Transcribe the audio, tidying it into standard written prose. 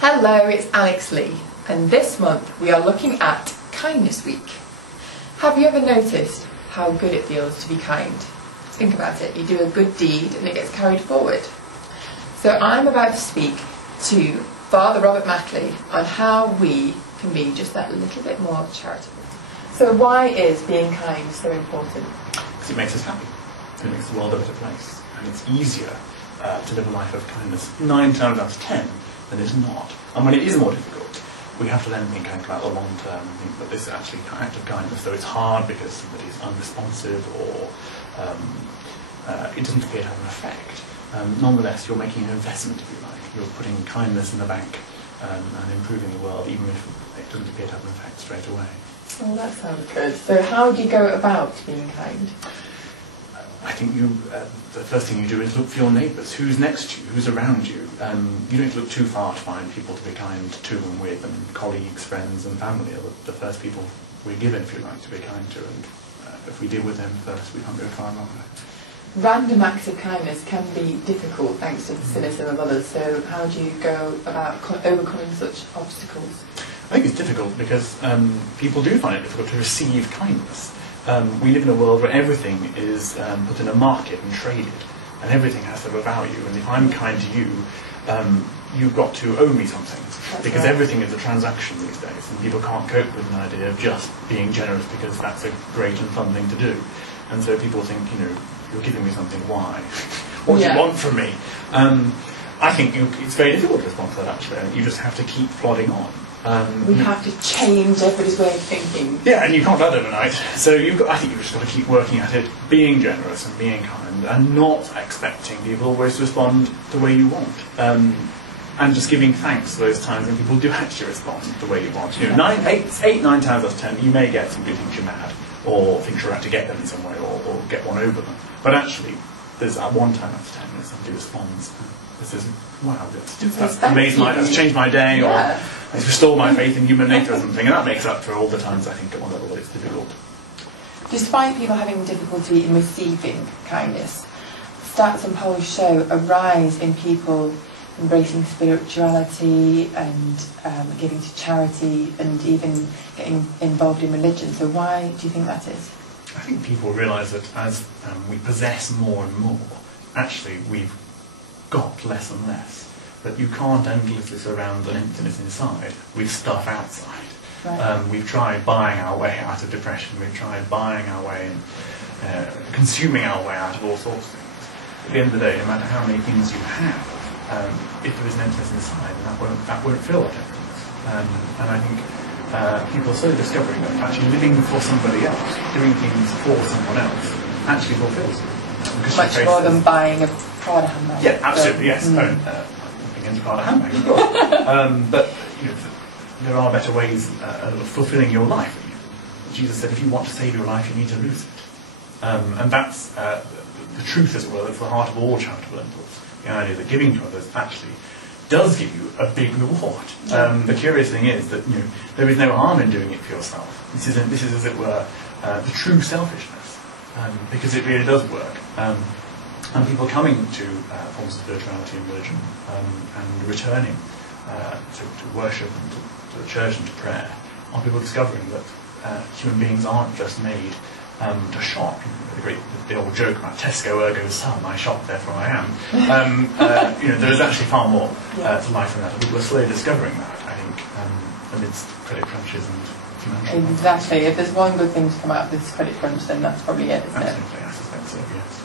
Hello, it's Leigh, and this month we are looking at Kindness Week. Have you ever noticed how good it feels to be kind? Think about it, you do a good deed and it gets carried forward. So I'm about to speak to Father Robert Mackley on how we can be just that little bit more charitable. So why is being kind so important? Because it makes us happy. It makes the world a better place. And it's easier to live a life of kindness 9 times out of 10 than it's not. And when it is more difficult, we have to then think about the long term and think that this is actually an act of kindness, though it's hard because somebody is unresponsive or it doesn't appear to have an effect. Nonetheless, you're making an investment, if you like. You're putting kindness in the bank and improving the world, even if it doesn't appear to have an effect straight away. Oh, that sounds good. So how do you go about being kind? I think the first thing you do is look for your neighbours. Who's next to you? Who's around you? You don't look too far to find people to be kind to and with, and colleagues, friends and family are the first people we're given, if you like, to be kind to, and if we deal with them first, we can't go far longer. Random acts of kindness can be difficult thanks to the cynicism of others, so how do you go about overcoming such obstacles? I think it's difficult because people do find it difficult to receive kindness. We live in a world where everything is put in a market and traded, and everything has to have a value, and if I'm kind to you, you've got to owe me something. That's because right. Everything is a transaction these days, and people can't cope with an idea of just being generous because that's a great and fun thing to do. And so people think, you're giving me something, why? What do you want from me? I think it's very difficult to respond to that, actually. You just have to keep plodding on. We have to change everybody's way of thinking. Yeah, and you can't do that overnight. So I think you've just got to keep working at it, being generous and being kind, and not expecting people always to respond the way you want. And just giving thanks for those times when people do actually respond the way you want. 9 times out of 10, you may get somebody who thinks you're mad, or thinks you're out to get them in some way, or get one over them. But actually, there's that 1 time out of 10 when somebody responds. This is, wow, that's amazing, that's changed my day, or it's restored my faith in human nature or something, and that makes up for all the times I think at one level it's difficult. Despite people having difficulty in receiving kindness, stats and polls show a rise in people embracing spirituality and giving to charity and even getting involved in religion. So why do you think that is? I think people realise that as we possess more and more, actually we've got less and less. That you can't endlessly surround an emptiness inside with stuff outside. Right. We've tried buying our way out of depression, we've tried buying our way and consuming our way out of all sorts of things. At the end of the day, no matter how many things you have, if there is an emptiness inside, then that won't fill that emptiness. And I think people are so discovering that actually living for somebody else, doing things for someone else, actually fulfills you. Much more than buying a Prada handbag. Yeah, absolutely, yes. Nothing against Prada handbag, of course. But there are better ways of fulfilling your life. Jesus said, if you want to save your life, you need to lose it. And that's the truth, as it were, that's the heart of all charitable impulse. The idea that giving to others actually does give you a big reward. The curious thing is that there is no harm in doing it for yourself. This is as it were, the true selfishness, because it really does work. And people coming to forms of spirituality and religion and returning to worship and to the church and to prayer are people discovering that human beings aren't just made to shop. The old joke about Tesco ergo sum, I shop therefore I am. There is actually far more to life than that. People are slowly discovering that, I think, amidst credit crunches and financial Exactly. If there's one good thing to come out of this credit crunch, then that's probably it, isn't it? Absolutely, I suspect so, yes.